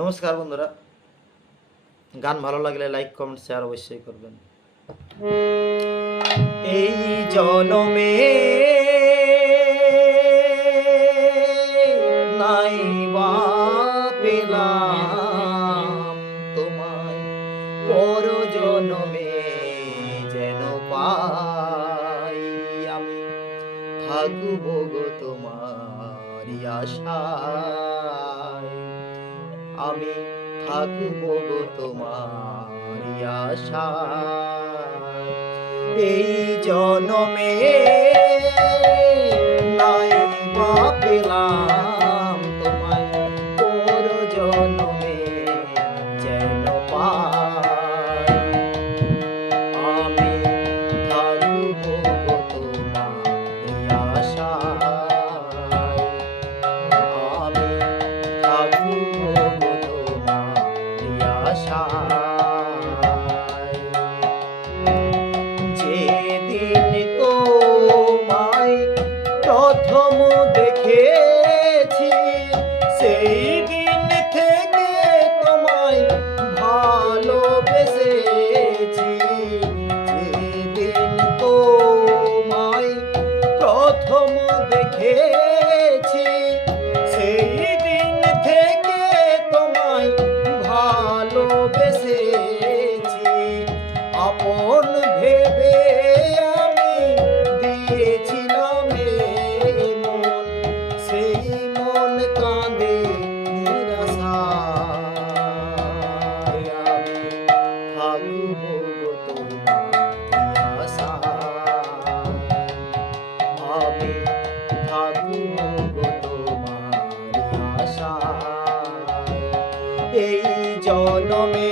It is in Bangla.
নমস্কার বন্ধুরা, গান ভালো লাগলে লাইক কমেন্ট শেয়ার অবশ্যই করবেন। এই জনমে নাই বা পেলাম তোমায়, পর জনমে যেন পাই। আমি থাকব গো তোমারি আশায়, আমি থাকব গো তোমারি আশায়। এই জনমে নাই বা পেলাম তোমায়, পর জনমে যেন পাই। আমি থাকব গো তোমারি আশায়, আমি থাকব গো তোমারি আশায়। যেদিন তোমায় প্রথম দেখেছি, সেই দিন থেকে তোমায় ভালোবেসেছি। যেদিন তোমায় প্রথম দেখেছি, সেই দিন থেকে তোমায় ভালোবেসেছি। আপন ভেবে আমি দিয়েছিলাম মন, সেই মন কাঁদে নিরাশায়। আমি থাকব গো তোমারি আশায়, আমি থাকব গো তোমারি আশায়। এই জনমে